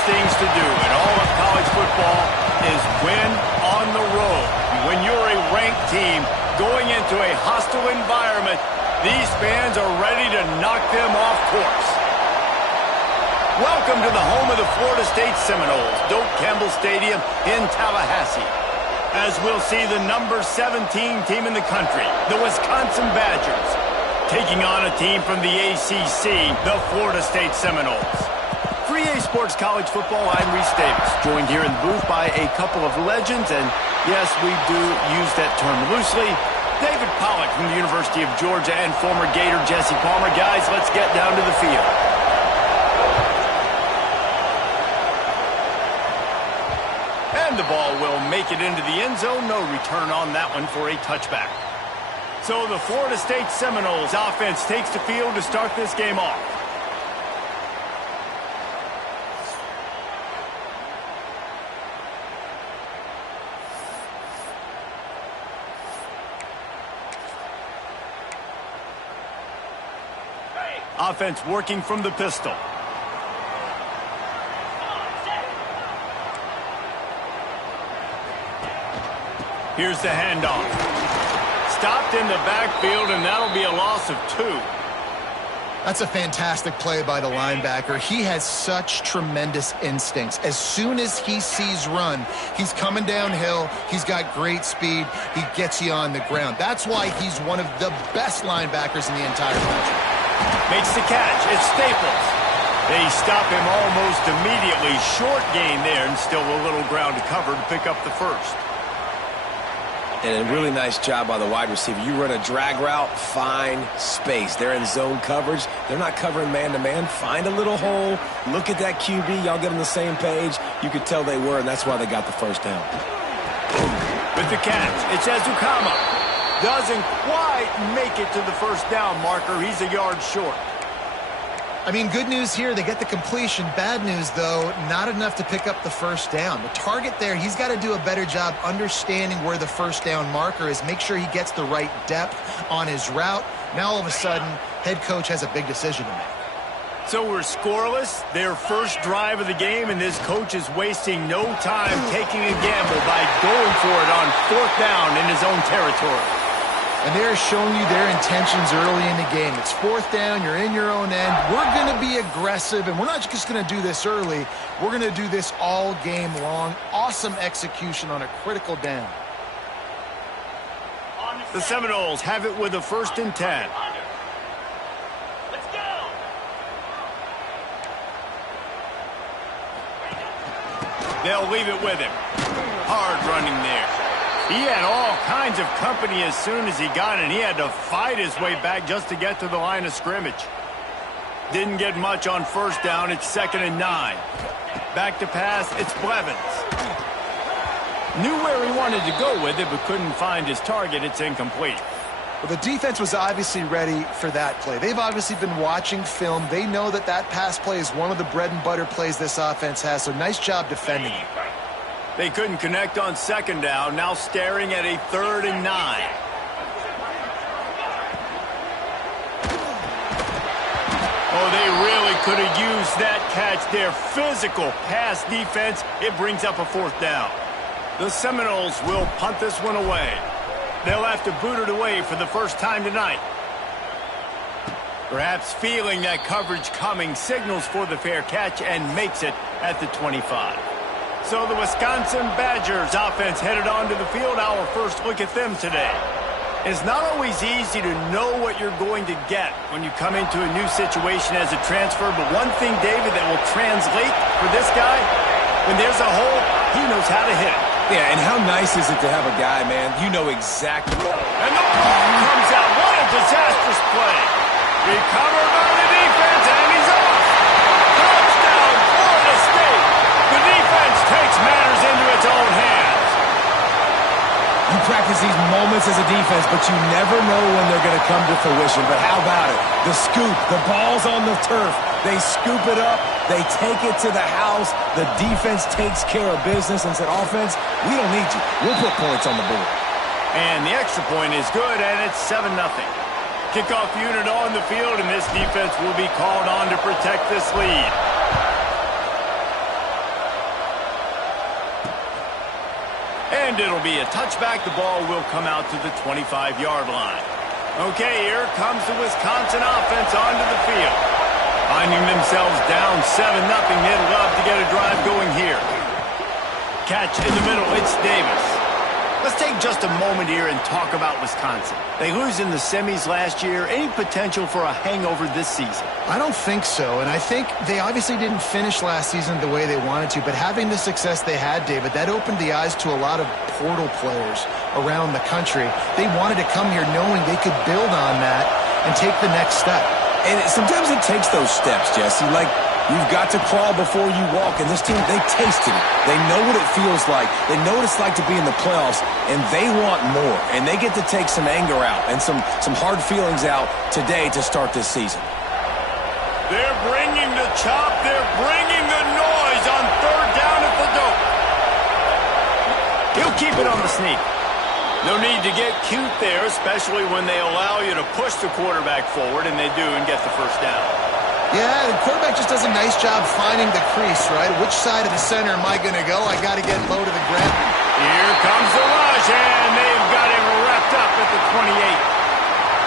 hardest things to do in all of college football is win on the road. When you're a ranked team going into a hostile environment, these fans are ready to knock them off course. Welcome to the home of the Florida State Seminoles, Doak Campbell Stadium in Tallahassee. As we'll see the number 17 team in the country, the Wisconsin Badgers, taking on a team from the ACC, the Florida State Seminoles. For EA Sports College Football, I'm Reese Davis, joined here in the booth by a couple of legends, and yes, we do use that term loosely. David Pollack from the University of Georgia and former Gator Jesse Palmer. Guys, let's get down to the field. And the ball will make it into the end zone. No return on that one for a touchback. So the Florida State Seminoles offense takes the field to start this game off. Offense working from the pistol. Here's the handoff. Stopped in the backfield, and that'll be a loss of 2. That's a fantastic play by the linebacker. He has such tremendous instincts. As soon as he sees run, he's coming downhill. He's got great speed. He gets you on the ground. That's why he's one of the best linebackers in the entire country. Makes the catch. It's Staples. They stop him almost immediately. Short gain there, and still a little ground to cover to pick up the first. And a really nice job by the wide receiver. You run a drag route, find space. They're in zone coverage. They're not covering man-to-man. Find a little hole. Look at that QB. Y'all get on the same page. You could tell they were, and that's why they got the first down. With the catch, it's Ezukama. Doesn't quite make it to the first down marker. He's a yard short. I mean, good news here, they get the completion. Bad news, though, not enough to pick up the first down. The target there, he's got to do a better job understanding where the first down marker is, make sure he gets the right depth on his route. Now, all of a sudden, head coach has a big decision to make. So we're scoreless, their first drive of the game, and this coach is wasting no time taking a gamble by going for it on 4th down in his own territory. And they're showing you their intentions early in the game. It's 4th down, you're in your own end. We're going to be aggressive, and we're not just going to do this early. We're going to do this all game long. Awesome execution on a critical down. The Seminoles have it with a 1st and 10. Let's go. They'll leave it with him. Hard running there. He had all kinds of company as soon as he got it. He had to fight his way back just to get to the line of scrimmage. Didn't get much on 1st down. It's 2nd and 9. Back to pass. It's Blevins. Knew where he wanted to go with it, but couldn't find his target. It's incomplete. Well, the defense was obviously ready for that play. They've obviously been watching film. They know that that pass play is one of the bread and butter plays this offense has, so nice job defending it. They couldn't connect on 2nd down, now staring at a 3rd and 9. Oh, they really could have used that catch there. Physical pass defense. It brings up a 4th down. The Seminoles will punt this one away. They'll have to boot it away for the first time tonight. Perhaps feeling that coverage coming, signals for the fair catch and makes it at the 25. So the Wisconsin Badgers offense headed onto the field. Our first look at them today. It's not always easy to know what you're going to get when you come into a new situation as a transfer, but one thing, David, that will translate for this guy, when there's a hole, he knows how to hit it. Yeah, and how nice is it to have a guy, man, you know exactly. And the ball comes out. What a disastrous play. Recovered by the defense, and he's off. Touchdown, Florida State. The defense takes matters into its own hands. You practice these moments as a defense, but you never know when they're going to come to fruition. But how about it? The scoop, the ball's on the turf. They scoop it up. They take it to the house. The defense takes care of business and said, offense, we don't need you. We'll put points on the board. And the extra point is good, and it's 7-0. Kickoff unit on the field, and this defense will be called on to protect this lead. And it'll be a touchback. The ball will come out to the 25-yard line. Okay, here comes the Wisconsin offense onto the field. Finding themselves down 7-0, they'd love to get a drive going here. Catch in the middle, it's Davis. Let's take just a moment here and talk about Wisconsin. They lose in the semis last year. Any potential for a hangover this season? I don't think so, and I think they obviously didn't finish last season the way they wanted to, but having the success they had, David, that opened the eyes to a lot of portal players around the country. They wanted to come here knowing they could build on that and take the next step. And sometimes it takes those steps, Jesse. Like, you've got to crawl before you walk, and this team, they tasted it. They know what it feels like. They know what it's like to be in the playoffs, and they want more. And they get to take some anger out and some hard feelings out today to start this season. They're bringing the chop. They're bringing the noise on third down at the dope. He'll keep it on the sneak. No need to get cute there, especially when they allow you to push the quarterback forward, and they do, and get the first down. Yeah, the quarterback just does a nice job finding the crease, right? Which side of the center am I going to go? I got to get low to the ground. Here comes the rush, and they've got him wrapped up at the 28.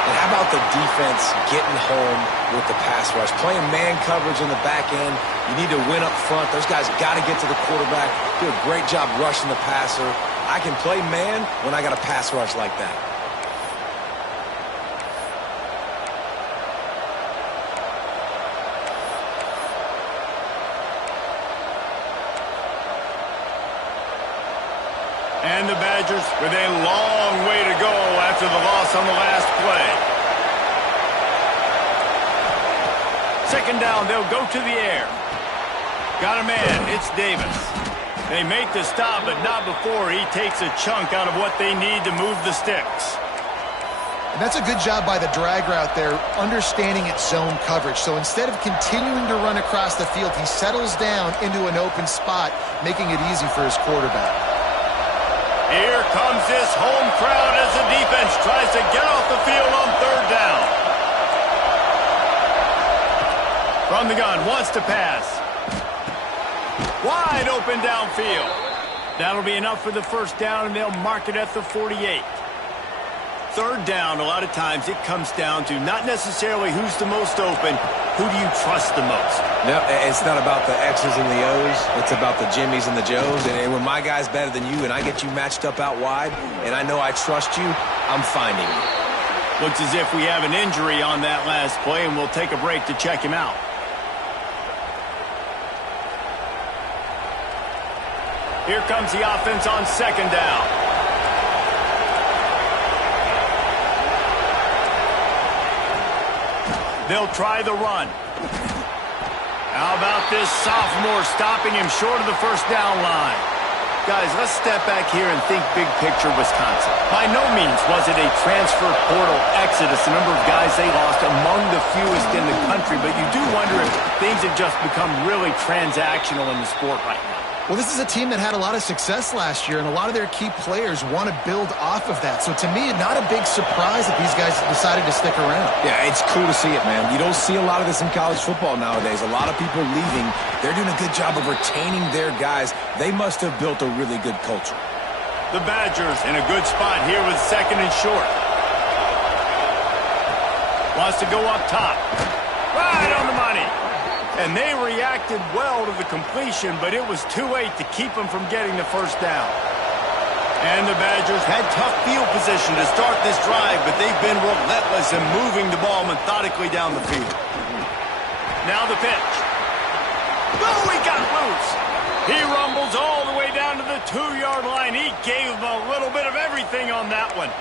And how about the defense getting home with the pass rush? Playing man coverage in the back end. You need to win up front. Those guys got to get to the quarterback. Do a great job rushing the passer. I can play man when I got a pass rush like that. And the Badgers with a long way to go after the loss on the last play. Second down, they'll go to the air. Got a man, it's Davis. They make the stop, but not before he takes a chunk out of what they need to move the sticks. And that's a good job by the drag route there, understanding its zone coverage. So instead of continuing to run across the field, he settles down into an open spot, making it easy for his quarterback. Here comes this home crowd as the defense tries to get off the field on third down. From the gun, wants to pass. Wide open downfield. That'll be enough for the first down, and they'll mark it at the 48. Third down, a lot of times it comes down to not necessarily who's the most open, who do you trust the most? No, it's not about the X's and the O's. It's about the Jimmys and the Joes. And when my guy's better than you and I get you matched up out wide and I know I trust you, I'm finding you. Looks as if we have an injury on that last play, and we'll take a break to check him out. Here comes the offense on second down. They'll try the run. How about this sophomore stopping him short of the first down line? Guys, let's step back here and think big picture Wisconsin. By no means was it a transfer portal exodus, the number of guys they lost among the fewest in the country, but you do wonder if things have just become really transactional in the sport right now. Well, this is a team that had a lot of success last year, and a lot of their key players want to build off of that. So to me, not a big surprise that these guys decided to stick around. Yeah, it's cool to see it, man. You don't see a lot of this in college football nowadays. A lot of people leaving. They're doing a good job of retaining their guys. They must have built a really good culture. The Badgers in a good spot here with second and short. Wants to go up top. Right on the money. And they reacted well to the completion, but it was too late to keep them from getting the first down. And the Badgers had tough field position to start this drive, but they've been relentless in moving the ball methodically down the field. Now the pitch. Oh, he got loose. He rumbles all the way down to the 2-yard line. He gave them a little bit of everything on that one.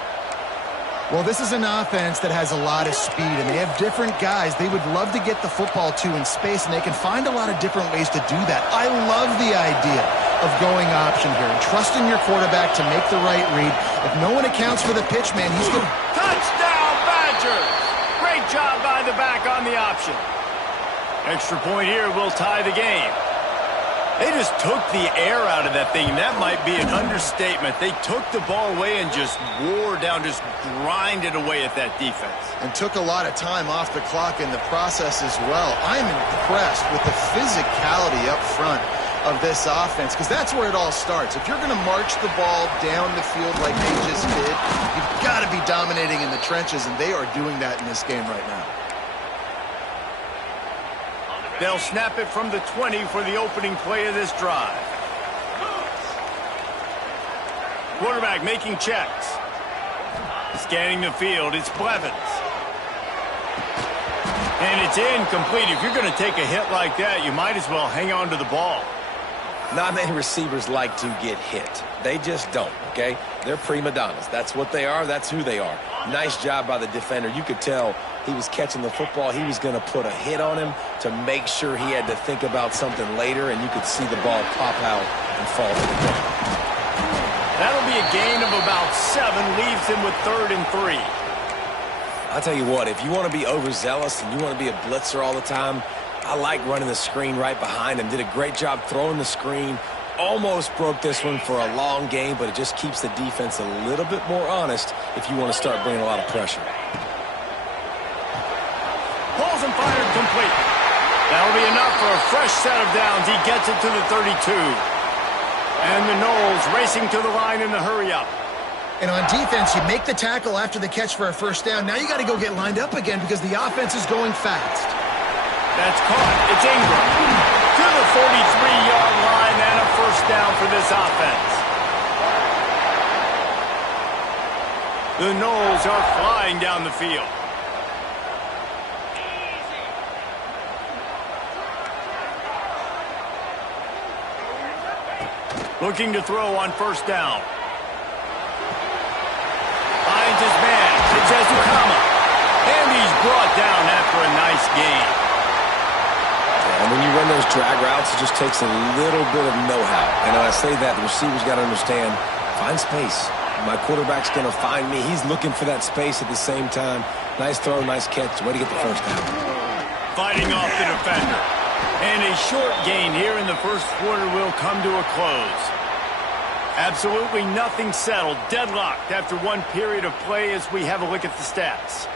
Well, this is an offense that has a lot of speed, and they have different guys they would love to get the football to in space, and they can find a lot of different ways to do that. I love the idea of going option here and trusting your quarterback to make the right read. If no one accounts for the pitch, man, he's going to... Touchdown, Badgers! Great job by the back on the option. Extra point here will tie the game. They just took the air out of that thing. That might be an understatement. They took the ball away and just wore down, just grinded away at that defense. And took a lot of time off the clock in the process as well. I'm impressed with the physicality up front of this offense, because that's where it all starts. If you're going to march the ball down the field like they just did, you've got to be dominating in the trenches, and they are doing that in this game right now. They'll snap it from the 20 for the opening play of this drive. Quarterback making checks. Scanning the field, it's Blevins. And it's incomplete. If you're going to take a hit like that, you might as well hang on to the ball. Not many receivers like to get hit. They just don't, okay? They're prima donnas. That's what they are. That's who they are. Nice job by the defender. You could tell he was catching the football. He was going to put a hit on him to make sure he had to think about something later, and you could see the ball pop out and fall to the ground. That'll be a gain of about 7, leaves him with 3rd and 3. I'll tell you what, if you want to be overzealous and you want to be a blitzer all the time, I like running the screen right behind him. Did a great job throwing the screen. Almost broke this one for a long game, but it just keeps the defense a little bit more honest if you want to start bringing a lot of pressure. Balls and fired complete. That'll be enough for a fresh set of downs. He gets it to the 32. And the Knowles racing to the line in the hurry-up. And on defense, you make the tackle after the catch for a first down. Now you got to go get lined up again because the offense is going fast. That's caught. It's Ingram. To the 43-yard line and a first down for this offense. The Knowles are flying down the field. Looking to throw on first down. Finds his man. It's Ezukama. And he's brought down after a nice gain. And when you run those drag routes, it just takes a little bit of know-how. And when I say that, the receiver's got to understand, find space. My quarterback's going to find me. He's looking for that space at the same time. Nice throw, nice catch. Way to get the first down. Fighting off the defender. And a short gain here in the first quarter will come to a close. Absolutely nothing settled. Deadlocked after one period of play as we have a look at the stats.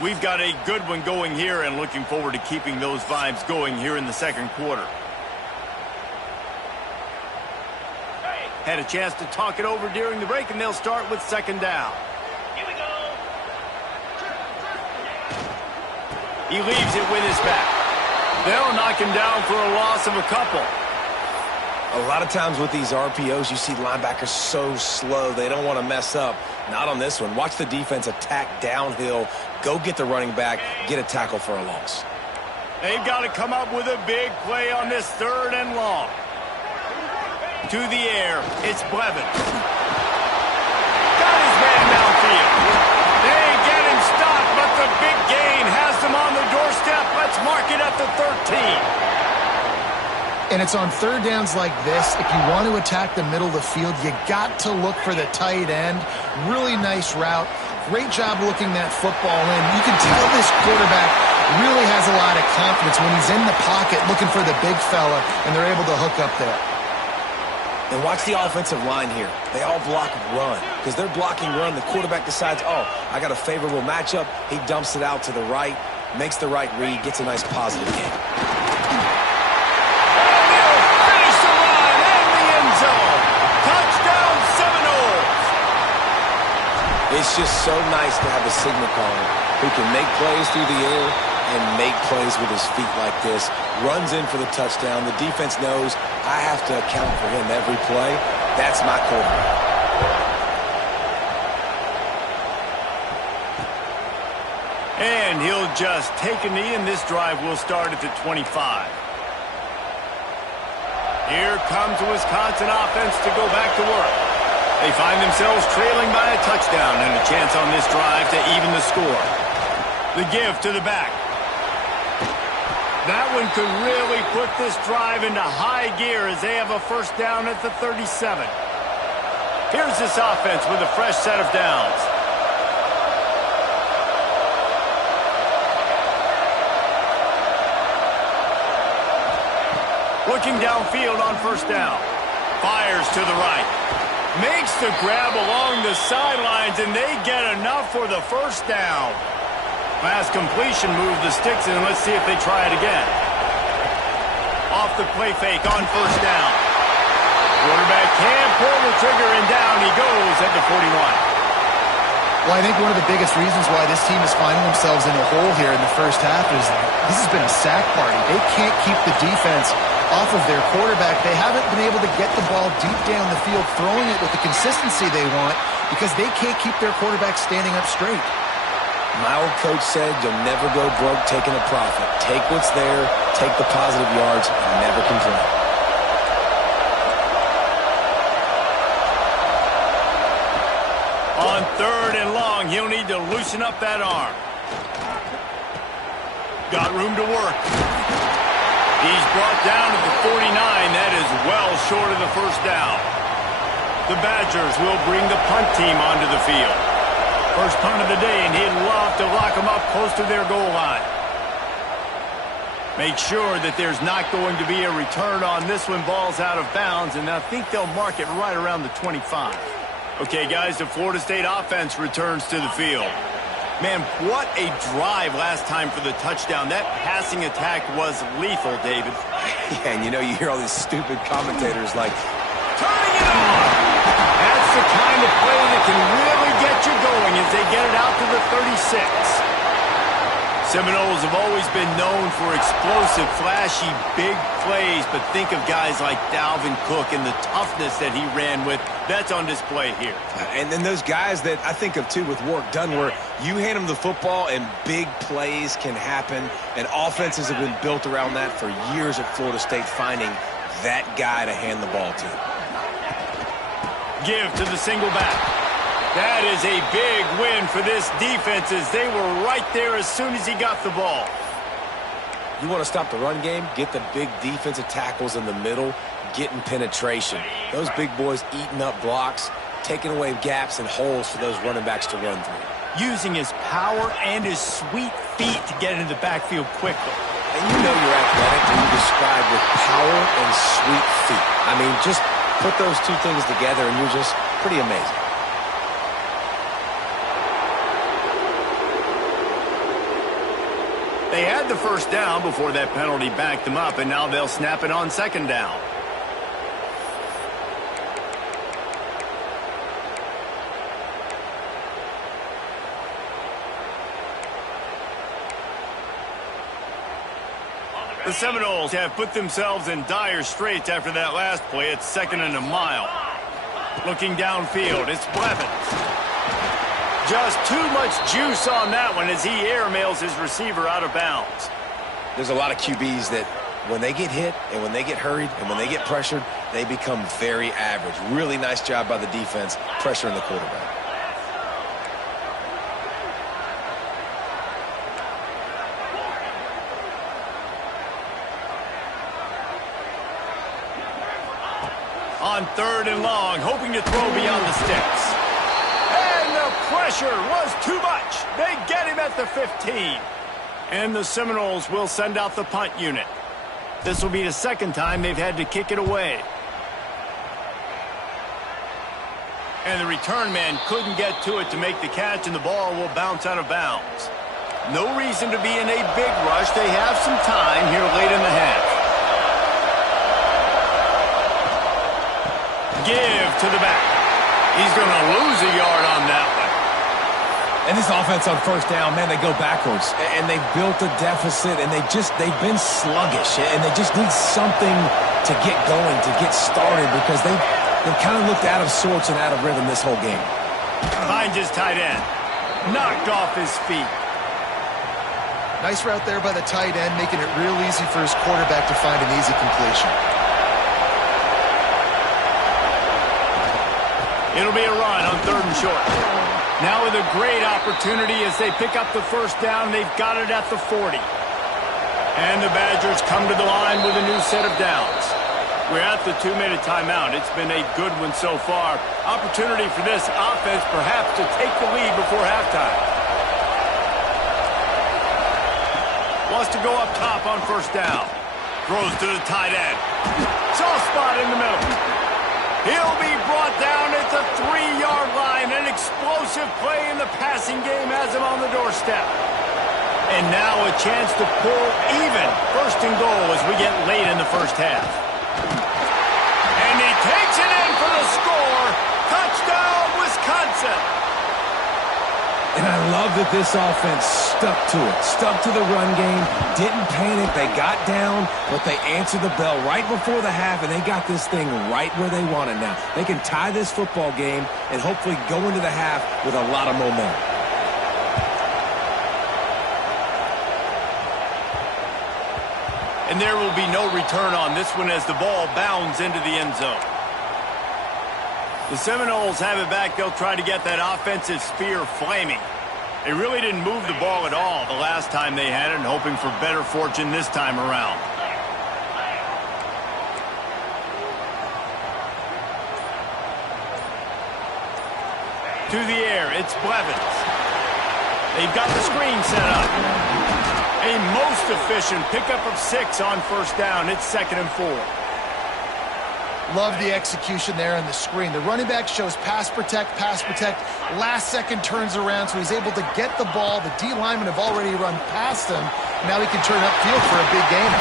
We've got a good one going here and looking forward to keeping those vibes going here in the second quarter. Had a chance to talk it over during the break, and they'll start with second down. Here we go. He leaves it with his back. They'll knock him down for a loss of a couple. A lot of times with these RPOs, you see linebackers so slow, they don't want to mess up. Not on this one. Watch the defense attack downhill, go get the running back, get a tackle for a loss. They've got to come up with a big play on this 3rd and long. To the air, it's Blevins. Got his man downfield. They get him stopped, but the big gain has them on the doorstep. Let's mark it at the 13. And it's on third downs like this, if you want to attack the middle of the field, you got to look for the tight end. Really nice route. Great job looking that football in. You can tell this quarterback really has a lot of confidence when he's in the pocket looking for the big fella, and they're able to hook up there. And watch the offensive line here. They all block run. Because they're blocking run, the quarterback decides, oh, I got a favorable matchup. He dumps it out to the right, makes the right read, gets a nice positive game. It's just so nice to have a signal caller who can make plays through the air and make plays with his feet like this. Runs in for the touchdown. The defense knows I have to account for him every play. That's my quarterback. And he'll just take a knee, and this drive will start at the 25. Here comes the Wisconsin offense to go back to work. They find themselves trailing by a touchdown and a chance on this drive to even the score. The give to the back. That one could really put this drive into high gear as they have a first down at the 37. Here's this offense with a fresh set of downs. Looking downfield on first down. Fires to the right. Makes the grab along the sidelines, and they get enough for the first down. Last completion moved the sticks, and let's see if they try it again. Off the play fake on first down. Quarterback can't pull the trigger, and down he goes at the 41. Well, I think one of the biggest reasons why this team is finding themselves in a hole here in the first half is this has been a sack party. They can't keep the defense off of their quarterback. They haven't been able to get the ball deep down the field, throwing it with the consistency they want because they can't keep their quarterback standing up straight. My old coach said you'll never go broke taking a profit. Take what's there, take the positive yards, and never complain. On third and long, he'll need to loosen up that arm. Got room to work. He's brought down at the 49. That is well short of the first down. The Badgers will bring the punt team onto the field. First punt of the day, and he'd love to lock them up close to their goal line. Make sure that there's not going to be a return on this one. Ball's out of bounds, and I think they'll mark it right around the 25. Okay, guys, the Florida State offense returns to the field. Man, what a drive last time for the touchdown. That passing attack was lethal, David. Yeah, and you hear all these stupid commentators like, turning it on! That's the kind of play that can really get you going as they get it out to the 36. Seminoles have always been known for explosive, flashy, big plays, but think of guys like Dalvin Cook and the toughness that he ran with. That's on display here. And then those guys that I think of, too, with work done, where you hand them the football and big plays can happen, and offenses have been built around that for years at Florida State, finding that guy to hand the ball to. Give to the single back. That is a big win for this defense as they were right there as soon as he got the ball. You want to stop the run game? Get the big defensive tackles in the middle, getting penetration. Those big boys eating up blocks, taking away gaps and holes for those running backs to run through. Using his power and his sweet feet to get into the backfield quickly. And you know you're athletic when you describe with power and sweet feet. I mean, just put those two things together and you're just pretty amazing. They had the first down before that penalty backed them up, and now they'll snap it on second down. The Seminoles have put themselves in dire straits after that last play. It's second and a mile. Looking downfield, it's Blevins. Just too much juice on that one as he airmails his receiver out of bounds. There's a lot of QBs that when they get hit and when they get hurried and when they get pressured, they become very average. Really nice job by the defense pressuring the quarterback. On third and long, hoping to throw beyond the sticks. And the pressure was too much. They get him at the 15. And the Seminoles will send out the punt unit. This will be the second time they've had to kick it away. And the return man couldn't get to it to make the catch, and the ball will bounce out of bounds. No reason to be in a big rush. They have some time here late in the half. Give to the back. He's going to lose a yard on that one. And this offense on first down, man, they go backwards. And they've built a deficit, and they've been sluggish. And they just need something to get going, to get started, because they've kind of looked out of sorts and out of rhythm this whole game. Finds his tight end. Knocked off his feet. Nice route there by the tight end, making it real easy for his quarterback to find an easy completion. It'll be a run on third and short. Now with a great opportunity as they pick up the first down. They've got it at the 40. And the Badgers come to the line with a new set of downs. We're at the 2-minute timeout. It's been a good one so far. Opportunity for this offense perhaps to take the lead before halftime. Wants to go up top on first down. Throws to the tight end. Soft spot in the middle. He'll be brought down at explosive play in the passing game has him on the doorstep. And now a chance to pull even first and goal as we get late in the first half. And he takes it in for the score. Touchdown, Wisconsin. And I love that this offense stuck to it, stuck to the run game, didn't panic. They got down, but they answered the bell right before the half, and they got this thing right where they want it now. They can tie this football game and hopefully go into the half with a lot of momentum. And there will be no return on this one as the ball bounds into the end zone. The Seminoles have it back. They'll try to get that offensive spear flaming. They really didn't move the ball at all the last time they had it, and hoping for better fortune this time around. To the air, it's Blevins. They've got the screen set up. A most efficient pickup of 6 on first down. It's 2nd and 4. Love the execution there on the screen. The running back shows pass protect. Last second turns around, so he's able to get the ball. The D linemen have already run past him. Now he can turn upfield for a big gain.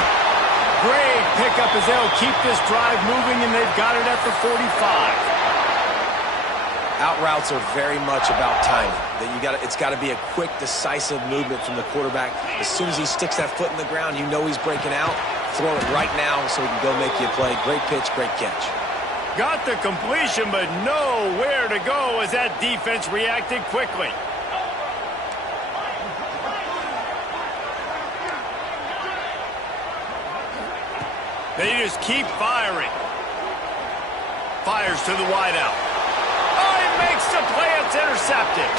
Great pickup as they'll keep this drive moving, and they've got it at the 45. Out routes are very much about timing. It's got to be a quick, decisive movement from the quarterback. As soon as he sticks that foot in the ground, you know he's breaking out. Throw it right now so he can go make you a play. Great pitch, great catch. Got the completion, but nowhere to go as that defense reacted quickly. They just keep firing. Fires to the wideout. Oh, he makes the play. It's intercepted.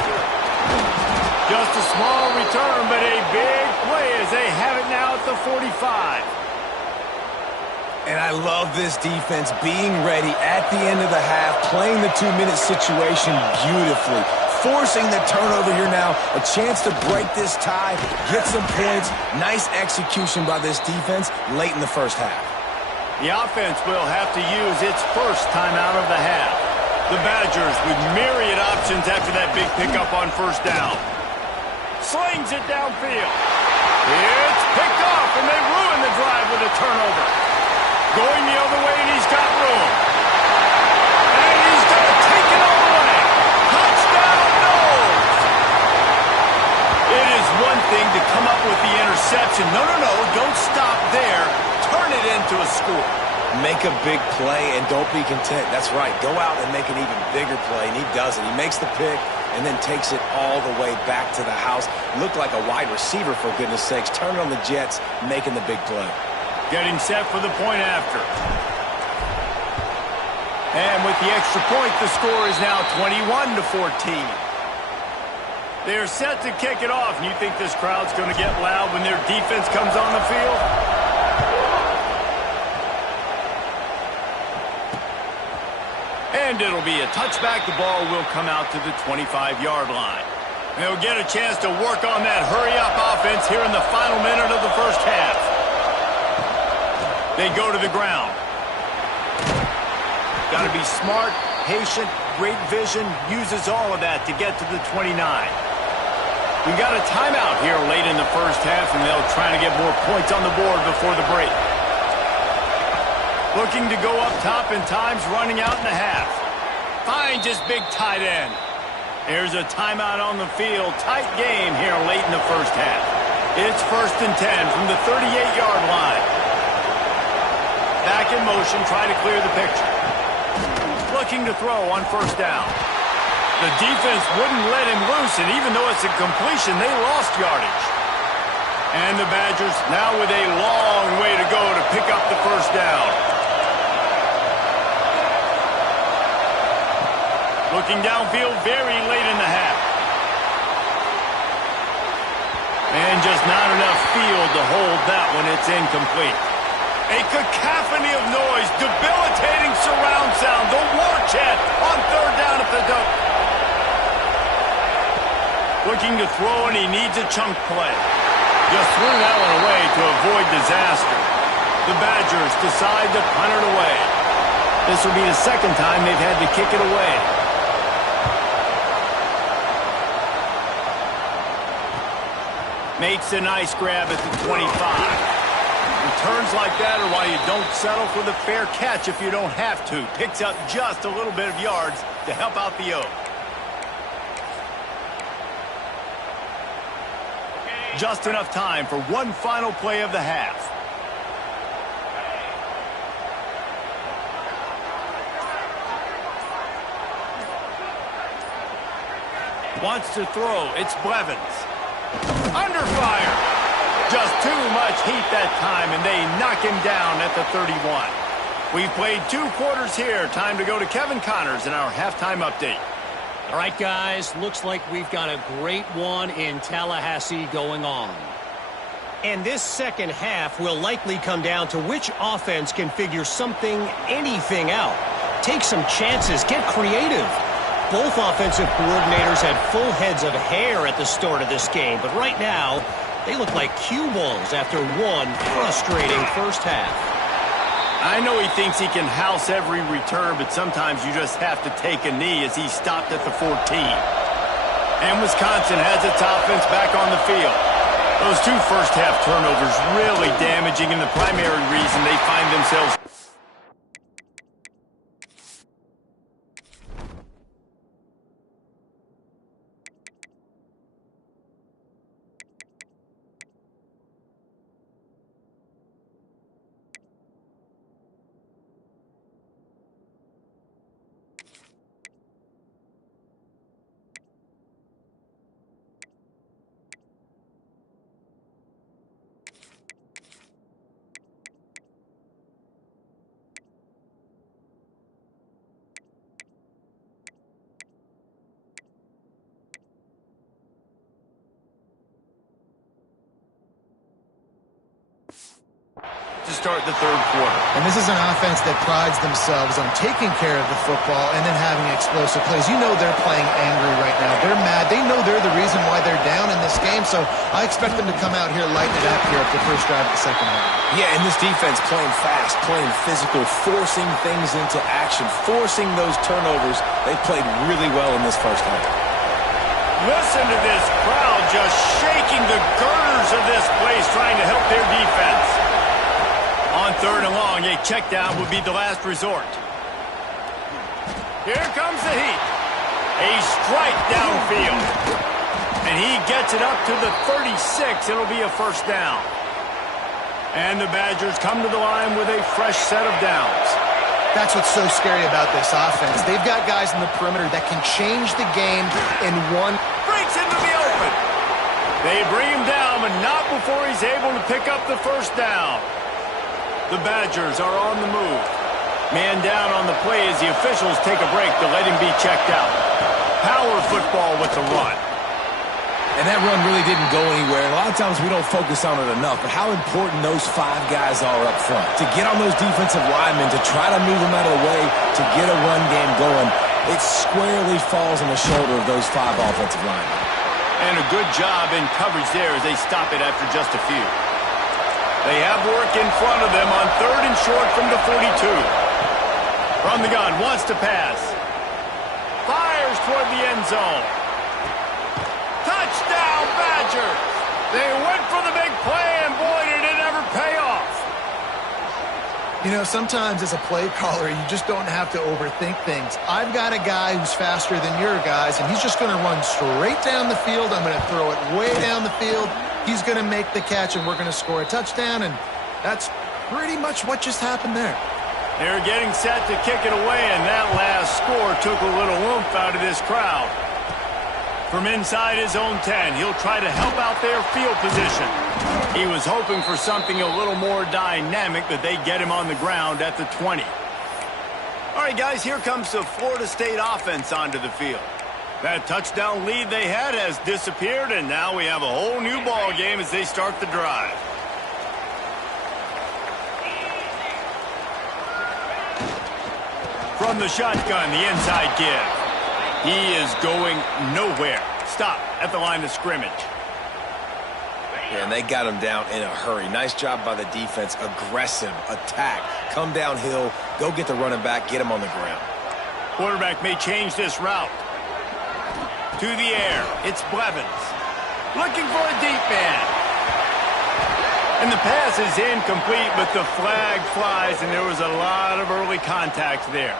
Just a small return, but a big play as they have it now at the 45. And I love this defense being ready at the end of the half, playing the 2-minute situation beautifully, forcing the turnover here now, a chance to break this tie, get some points. Nice execution by this defense late in the first half. The offense will have to use its first timeout of the half. The Badgers with myriad options after that big pickup on first down. Slings it downfield. It's picked off, and they ruin the drive with a turnover. Going the other way, and he's got room. And he's going to take it all the way. Touchdown, Noles! It is one thing to come up with the interception. No, don't stop there. Turn it into a score. Make a big play and don't be content. That's right. Go out and make an even bigger play, and he does it. He makes the pick and then takes it all the way back to the house. Looked like a wide receiver, for goodness sakes. Turn it on the Jets, making the big play. Getting set for the point after. And with the extra point, the score is now 21-14. They're set to kick it off, and you think this crowd's going to get loud when their defense comes on the field? And it'll be a touchback. The ball will come out to the 25-yard line. They'll get a chance to work on that hurry-up offense here in the final minute of the first half. They go to the ground. Got to be smart, patient, great vision, uses all of that to get to the 29. We've got a timeout here late in the first half, and they'll try to get more points on the board before the break. Looking to go up top, and time's running out in the half. Finds his big tight end. There's a timeout on the field. Tight game here late in the first half. It's 1st and 10 from the 38-yard line. Back in motion, try to clear the picture. Looking to throw on first down. The defense wouldn't let him loose, and even though it's a completion, they lost yardage. And the Badgers now with a long way to go to pick up the first down. Looking downfield very late in the half. And just not enough field to hold that one. It's incomplete. A cacophony of noise, debilitating surround sound, the war chant on third down at the dope. Looking to throw, and he needs a chunk play. Just threw that one away to avoid disaster. The Badgers decide to punt it away. This will be the second time they've had to kick it away. Makes a nice grab at the 25. Returns like that are why you don't settle for the fair catch if you don't have to. Picks up just a little bit of yards to help out the O. Just enough time for one final play of the half. Wants to throw. It's Blevins. Under fire. Just too much heat that time, and they knock him down at the 31. We've played 2 quarters here. Time to go to Kevin Connors in our halftime update. All right, guys, looks like we've got a great one in Tallahassee going on. And this second half will likely come down to which offense can figure something, anything out. Take some chances, get creative. Both offensive coordinators had full heads of hair at the start of this game, but right now, they look like cue balls after one frustrating first half. I know he thinks he can house every return, but sometimes you just have to take a knee as he stopped at the 14. And Wisconsin has its offense back on the field. Those 2 first-half turnovers really damaging, and the primary reason they find themselves to start the third quarter. And this is an offense that prides themselves on taking care of the football and then having explosive plays. You know they're playing angry right now. They're mad. They know they're the reason why they're down in this game, so I expect them to come out here lighting it up here at the first drive of the second half. Yeah, and this defense playing fast, playing physical, forcing things into action, forcing those turnovers. They played really well in this first half. Listen to this crowd just shaking the girders of this place trying to help their defense. On 3rd and long, a check down would be the last resort. Here comes the heat. A strike downfield. And he gets it up to the 36. It'll be a first down. And the Badgers come to the line with a fresh set of downs. That's what's so scary about this offense. They've got guys in the perimeter that can change the game in one. Breaks into the open. They bring him down, but not before he's able to pick up the first down. The Badgers are on the move. Man down on the play as the officials take a break to let him be checked out. Power football with the run. And that run really didn't go anywhere. A lot of times we don't focus on it enough, but how important those 5 guys are up front. To get on those defensive linemen, to try to move them out of the way, to get a run game going, it squarely falls on the shoulder of those 5 offensive linemen. And a good job in coverage there as they stop it after just a few. They have work in front of them on 3rd and short from the 42. From the gun, wants to pass. Fires toward the end zone. Touchdown, Badgers! They went for the big play, and boy, did it ever pay off. You know, sometimes as a play caller, you just don't have to overthink things. I've got a guy who's faster than your guys, and he's just going to run straight down the field. I'm going to throw it way down the field. He's going to make the catch, and we're going to score a touchdown, and that's pretty much what just happened there. They're getting set to kick it away, and that last score took a little oomph out of this crowd. From inside his own 10, he'll try to help out their field position. He was hoping for something a little more dynamic, but they get him on the ground at the 20. All right, guys, here comes the Florida State offense onto the field. That touchdown lead they had has disappeared, and now we have a whole new ball game as they start the drive. From the shotgun, the inside give. He is going nowhere. Stop at the line of scrimmage. Yeah, and they got him down in a hurry. Nice job by the defense. Aggressive attack. Come downhill, go get the running back, get him on the ground. Quarterback may change this route. To the air, it's Blevins. looking for a deep man. And the pass is incomplete, but the flag flies, and there was a lot of early contact there.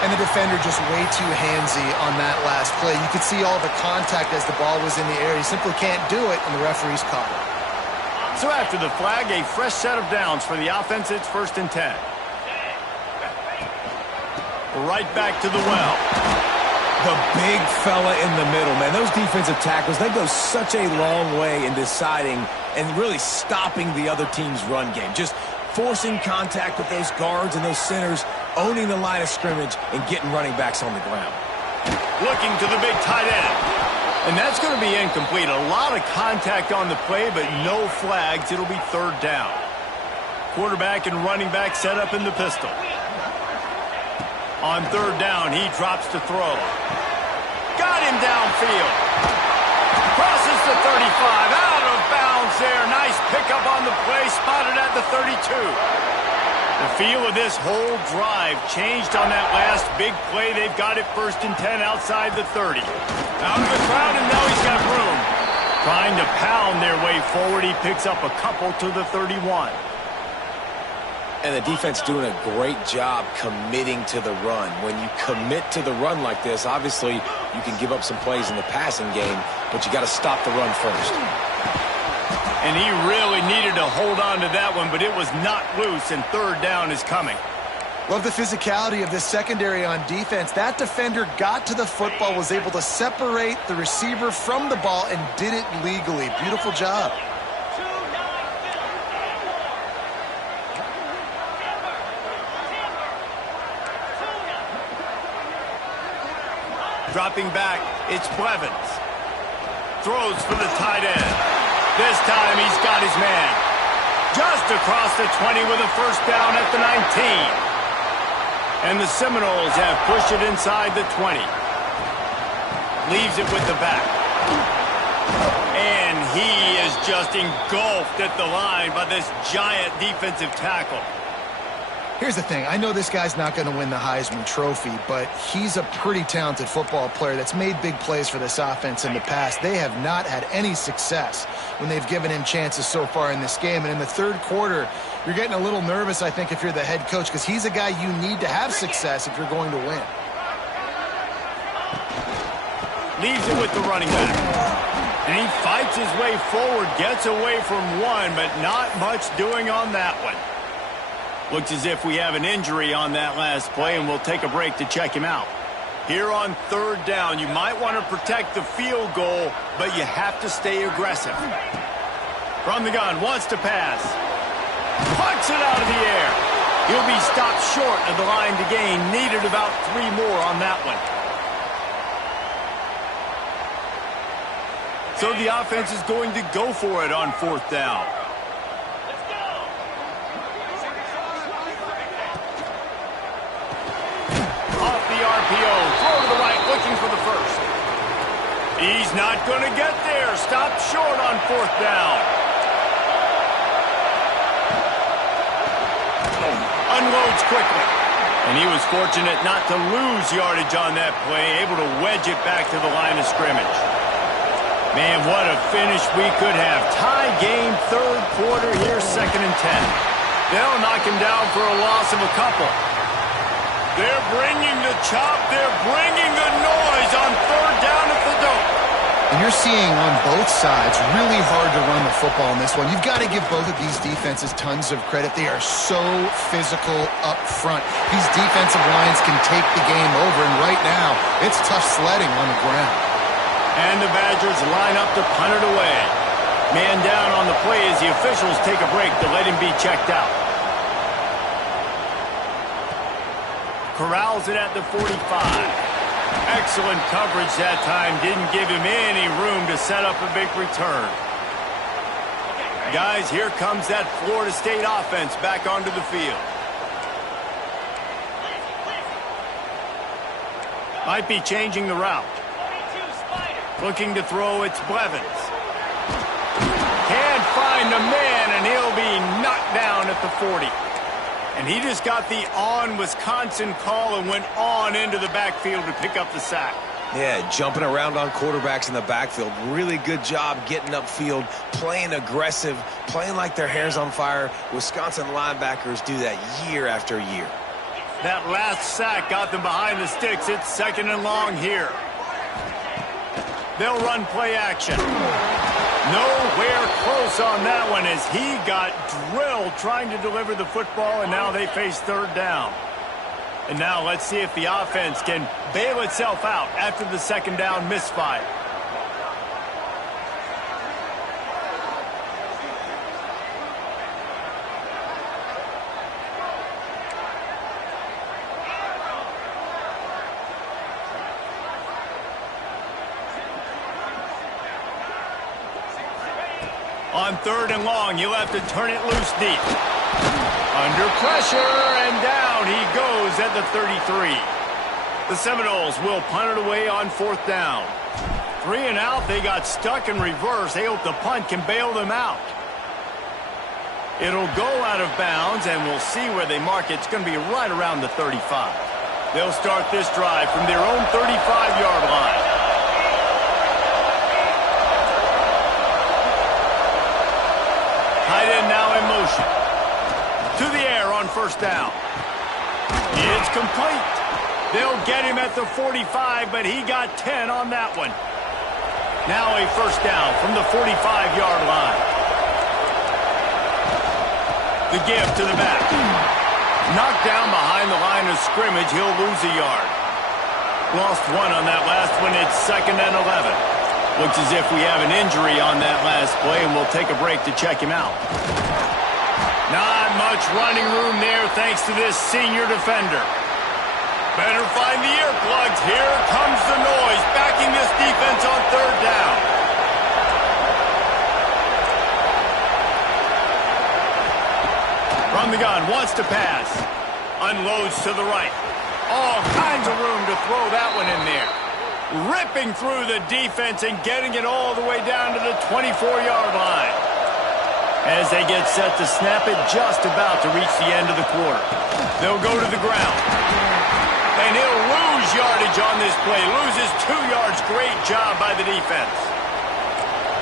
And the defender just way too handsy on that last play. You could see all the contact as the ball was in the air. He simply can't do it, and the referee's caught it. So after the flag, a fresh set of downs for the offense. It's 1st and 10. Right back to the well. The big fella in the middle, man. Those defensive tackles, they go such a long way in deciding and really stopping the other team's run game. Just forcing contact with those guards and those centers, owning the line of scrimmage, and getting running backs on the ground. Looking to the big tight end. And that's going to be incomplete. A lot of contact on the play, but no flags. It'll be 3rd down. Quarterback and running back set up in the pistol. On 3rd down, he drops to throw. Got him downfield. Crosses the 35. Out of bounds there. Nice pickup on the play. Spotted at the 32. The feel of this whole drive changed on that last big play. They've got it 1st and 10 outside the 30. Out of the crowd, and now he's got room. Trying to pound their way forward. He picks up a couple to the 31. And the defense doing a great job committing to the run. When you commit to the run like this, obviously you can give up some plays in the passing game, but you got to stop the run first. And he really needed to hold on to that one, but it was not loose, and 3rd down is coming. Love the physicality of this secondary on defense. That defender got to the football, was able to separate the receiver from the ball, and did it legally. Beautiful job. Dropping back, it's Blevins. Throws for the tight end. This time he's got his man. Just across the 20 with a 1st down at the 19. And the Seminoles have pushed it inside the 20. Leaves it with the back. And he is just engulfed at the line by this giant defensive tackle. Here's the thing. I know this guy's not going to win the Heisman Trophy, but he's a pretty talented football player that's made big plays for this offense in the past. They have not had any success when they've given him chances so far in this game. And in the 3rd quarter, you're getting a little nervous, I think, if you're the head coach, because he's a guy you need to have success if you're going to win. Leaves it with the running back. And he fights his way forward, gets away from one, but not much doing on that one. Looks as if we have an injury on that last play, and we'll take a break to check him out. Here on 3rd down, you might want to protect the field goal, but you have to stay aggressive. From the gun, wants to pass. Pucks it out of the air. He'll be stopped short of the line to gain. Needed about 3 more on that one. So the offense is going to go for it on 4th down. Throw to the right, looking for the 1st. He's not going to get there. Stopped short on 4th down. Unloads quickly. And he was fortunate not to lose yardage on that play, able to wedge it back to the line of scrimmage. Man, what a finish we could have. Tie game, 3rd quarter here, 2nd and 10. They'll knock him down for a loss of a couple. They're bringing the chop. They're bringing the noise on 3rd down at the Dome. And you're seeing on both sides really hard to run the football in this one. You've got to give both of these defenses tons of credit. They are so physical up front. These defensive lines can take the game over, and right now it's tough sledding on the ground. And the Badgers line up to punt it away. Man down on the play as the officials take a break to let him be checked out. Corrals it at the 45. Excellent coverage that time. Didn't give him any room to set up a big return. Guys, here comes that Florida State offense back onto the field. Might be changing the route. Looking to throw, it's Blevins. Can't find a man, and he'll be knocked down at the 40. And he just got the on-Wisconsin call and went on into the backfield to pick up the sack. Yeah, jumping around on quarterbacks in the backfield. Really good job getting upfield, playing aggressive, playing like their hair's on fire. Wisconsin linebackers do that year after year. That last sack got them behind the sticks. It's 2nd and long here. They'll run play action. Nowhere close on that one as he got drilled trying to deliver the football, and now they face 3rd down. And now let's see if the offense can bail itself out after the 2nd down misfire. On 3rd and long, you'll have to turn it loose deep. Under pressure, and down he goes at the 33. The Seminoles will punt it away on 4th down. 3 and out, they got stuck in reverse. They hope the punt can bail them out. It'll go out of bounds, and we'll see where they mark it. It's going to be right around the 35. They'll start this drive from their own 35-yard line. Tight end now in motion. To the air on 1st down. It's complete. They'll get him at the 45, but he got 10 on that one. Now a 1st down from the 45-yard line. The give to the back. Knocked down behind the line of scrimmage. He'll lose a yard. Lost 1 on that last one. It's 2nd and 11. Looks as if we have an injury on that last play, and we'll take a break to check him out. Not much running room there thanks to this senior defender. Better find the earplugs. Here comes the noise, backing this defense on 3rd down. From the gun, wants to pass. Unloads to the right. All kinds of room to throw that one in there. Ripping through the defense and getting it all the way down to the 24-yard line. As they get set to snap it, just about to reach the end of the quarter. They'll go to the ground. And he'll lose yardage on this play. Loses 2 yards. Great job by the defense.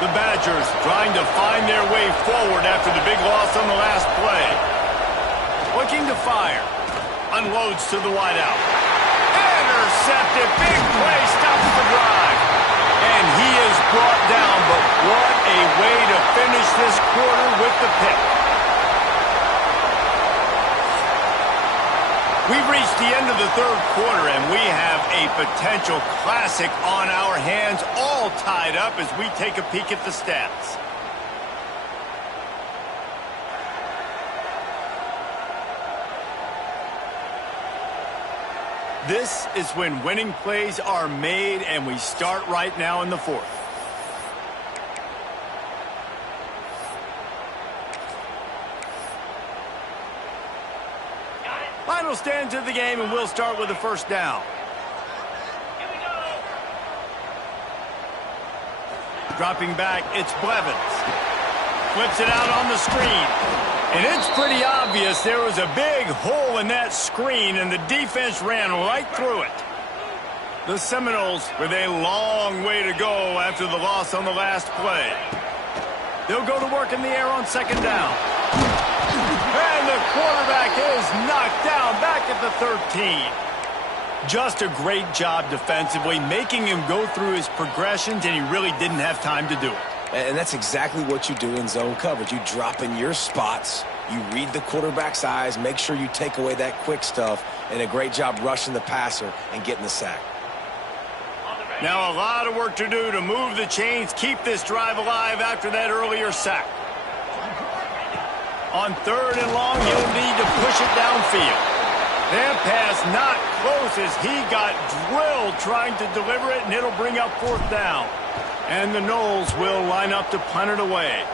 The Badgers trying to find their way forward after the big loss on the last play. Looking to fire. Unloads to the wideout. Intercepted. Big play. Stops the drive. And he is brought down, but what a way to finish this quarter with the pick. We've reached the end of the 3rd quarter, and we have a potential classic on our hands, all tied up as we take a peek at the stats. This is when winning plays are made, and we start right now in the 4th. Final stands of the game, and we'll start with the 1st down. Here we go. Dropping back, it's Blevins. Flips it out on the screen. And it's pretty obvious there was a big hole in that screen, and the defense ran right through it. The Seminoles with a long way to go after the loss on the last play. They'll go to work in the air on 2nd down. And the quarterback is knocked down back at the 13. Just a great job defensively, making him go through his progressions, and he really didn't have time to do it. And that's exactly what you do in zone coverage. You drop in your spots, you read the quarterback's eyes, make sure you take away that quick stuff, and a great job rushing the passer and getting the sack. Now a lot of work to do to move the chains, keep this drive alive after that earlier sack. On 3rd and long, he'll need to push it downfield. That pass not close as he got drilled trying to deliver it, and it'll bring up 4th down. And the Noles will line up to punt it away.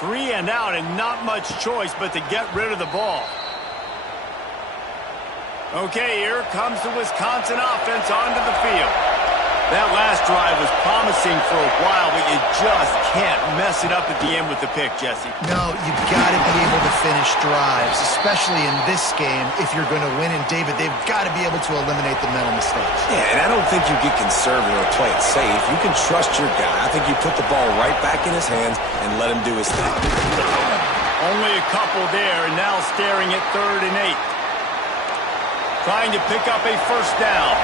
3 and out, and not much choice but to get rid of the ball. Okay, here comes the Wisconsin offense onto the field. That last drive was promising for a while, but you just can't mess it up at the end with the pick, Jesse. No, you've got to be able to finish drives, especially in this game. If you're going to win, and David, they've got to be able to eliminate the mental mistakes. Yeah, and I don't think you get conservative or play it safe. You can trust your guy. I think you put the ball right back in his hands and let him do his thing. Only a couple there, and now staring at 3rd and 8. Trying to pick up a first down.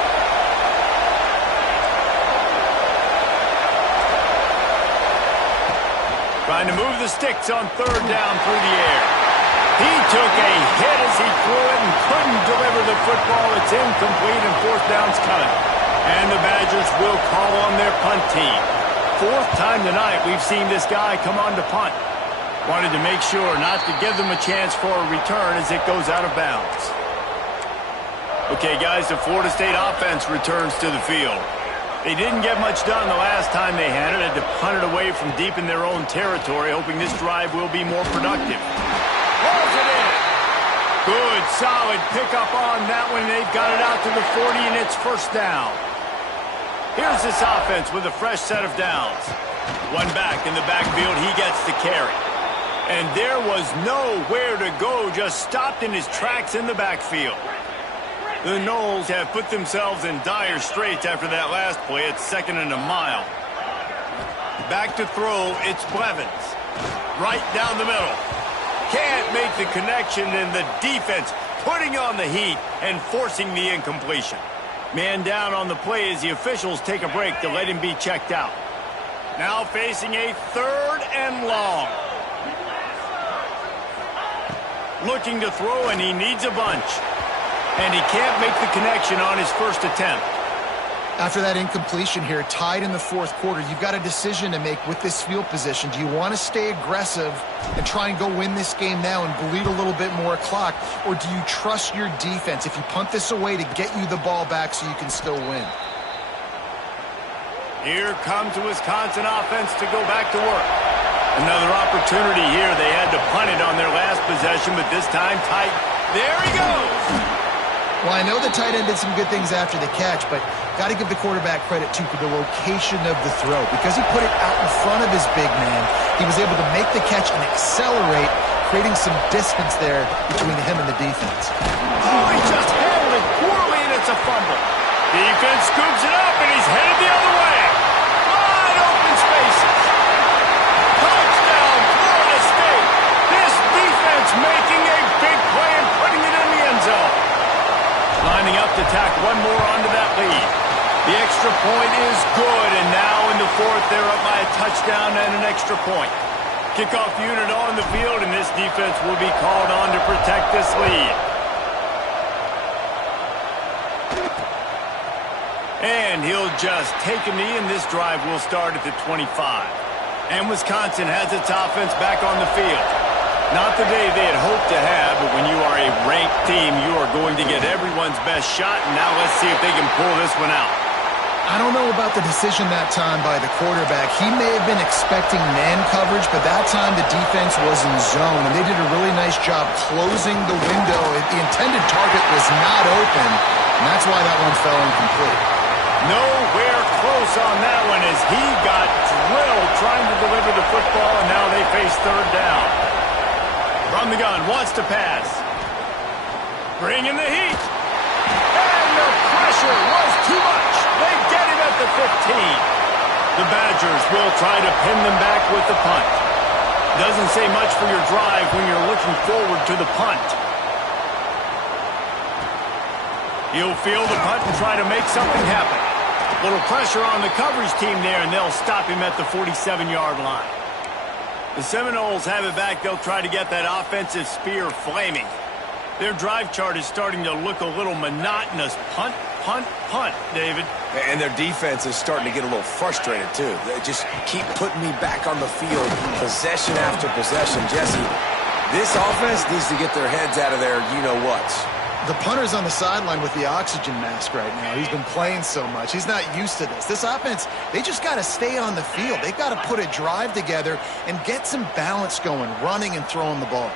Trying to move the sticks on 3rd down through the air. He took a hit as he threw it and couldn't deliver the football. It's incomplete and 4th down's coming. And the Badgers will call on their punt team. 4th time tonight we've seen this guy come on to punt. Wanted to make sure not to give them a chance for a return as it goes out of bounds. Okay, guys, the Florida State offense returns to the field. They didn't get much done the last time they had it. Had to punt it away from deep in their own territory, hoping this drive will be more productive. Rolls it in. Good, solid pickup on that one. They've got it out to the 40, and it's first down. Here's this offense with a fresh set of downs. One back in the backfield. He gets the carry. And there was nowhere to go, just stopped in his tracks in the backfield. The Noles have put themselves in dire straits after that last play. It's 2nd and a mile. Back to throw, it's Blevins. Right down the middle. Can't make the connection, and the defense putting on the heat and forcing the incompletion. Man down on the play as the officials take a break to let him be checked out. Now facing a 3rd and long. Looking to throw, and he needs a bunch. And he can't make the connection on his first attempt. After that incompletion here, tied in the 4th quarter, you've got a decision to make with this field position. Do you want to stay aggressive and try and go win this game now and bleed a little bit more clock? Or do you trust your defense if you punt this away to get you the ball back so you can still win? Here comes the Wisconsin offense to go back to work. Another opportunity here. They had to punt it on their last possession, but this time tight. There he goes! Well, I know the tight end did some good things after the catch, but got to give the quarterback credit, too, for the location of the throw. Because he put it out in front of his big man, he was able to make the catch and accelerate, creating some distance there between him and the defense. Oh, he just handled it poorly, and it's a fumble. Defense scoops it up, and he's headed the other way. Wide open spaces. Touchdown, Florida State. This defense making a big play and putting it in the end zone. Lining up to tack one more onto that lead. The extra point is good, and now in the 4th, they're up by a touchdown and an extra point. Kickoff unit on the field, and this defense will be called on to protect this lead. And he'll just take a knee, and this drive will start at the 25. And Wisconsin has its offense back on the field. Not the day they had hoped to have, but when you are a ranked team, you are going to get everyone's best shot, and now let's see if they can pull this one out. I don't know about the decision that time by the quarterback. He may have been expecting man coverage, but that time the defense was in zone, and they did a really nice job closing the window. The intended target was not open, and that's why that one fell incomplete. Nowhere close on that one as he got drilled trying to deliver the football, and now they face 3rd down. From the gun, wants to pass. Bringing the heat. And the pressure was too much. They get him at the 15. The Badgers will try to pin them back with the punt. Doesn't say much for your drive when you're looking forward to the punt. He'll field the punt and try to make something happen. Little pressure on the coverage team there, and they'll stop him at the 47-yard line. The Seminoles have it back. They'll try to get that offensive spear flaming. Their drive chart is starting to look a little monotonous. Punt, punt, punt, David. And their defense is starting to get a little frustrated, too. They just keep putting me back on the field, possession after possession. Jesse, this offense needs to get their heads out of their you-know-whats. The punter's on the sideline with the oxygen mask right now. He's been playing so much. He's not used to this. This offense, they just got to stay on the field. They've got to put a drive together and get some balance going, running and throwing the ball.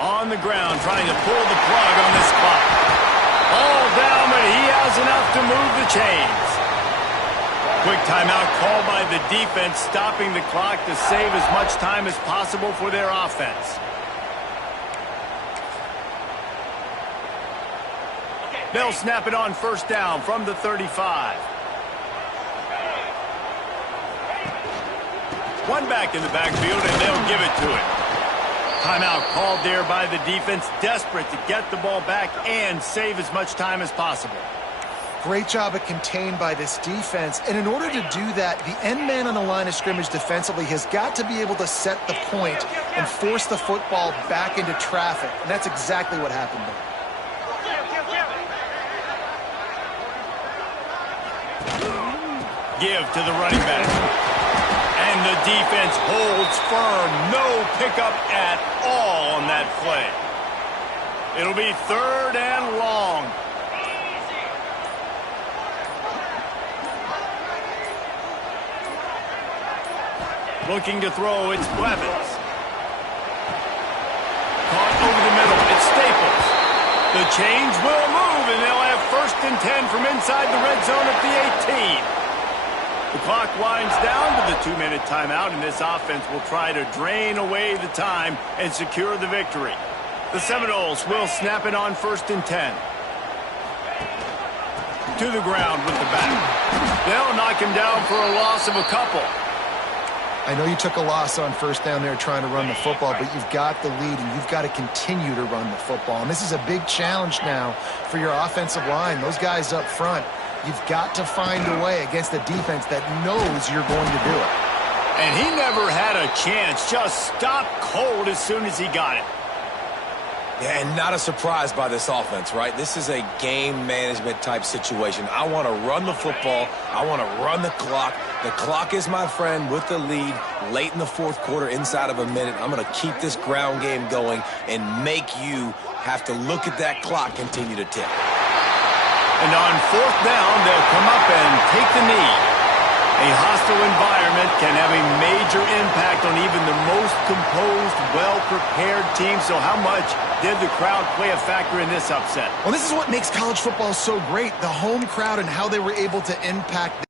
On the ground, trying to pull the plug on this clock. All down, but he has enough to move the chains. Quick timeout called by the defense, stopping the clock to save as much time as possible for their offense. They'll snap it on first down from the 35. One back in the backfield, and they'll give it to it. Timeout called there by the defense, desperate to get the ball back and save as much time as possible. Great job at contained by this defense. And in order to do that, the end man on the line of scrimmage defensively has got to be able to set the point and force the football back into traffic. And that's exactly what happened there. Give to the running back. And the defense holds firm. No pickup at all on that play. It'll be 3rd and long. Looking to throw, it's Blevins. Caught over the middle, it's Staples. The change will move, and they'll have 1st and 10 from inside the red zone at the 18. The clock winds down to the 2-minute timeout, and this offense will try to drain away the time and secure the victory. The Seminoles will snap it on 1st and 10. To the ground with the back. They'll knock him down for a loss of a couple. I know you took a loss on first down there trying to run the football, but you've got the lead, and you've got to continue to run the football. And this is a big challenge now for your offensive line. Those guys up front, you've got to find a way against a defense that knows you're going to do it. And he never had a chance. Just stopped cold as soon as he got it. Yeah, and not a surprise by this offense, right? This is a game management type situation. I want to run the football. I want to run the clock. The clock is my friend with the lead late in the 4th quarter, inside of a minute. I'm going to keep this ground game going and make you have to look at that clock continue to tick. And on 4th down, they'll come up and take the knee. A hostile environment can have a major impact on even the most composed, well-prepared team. So how much did the crowd play a factor in this upset? Well, this is what makes college football so great, the home crowd and how they were able to impact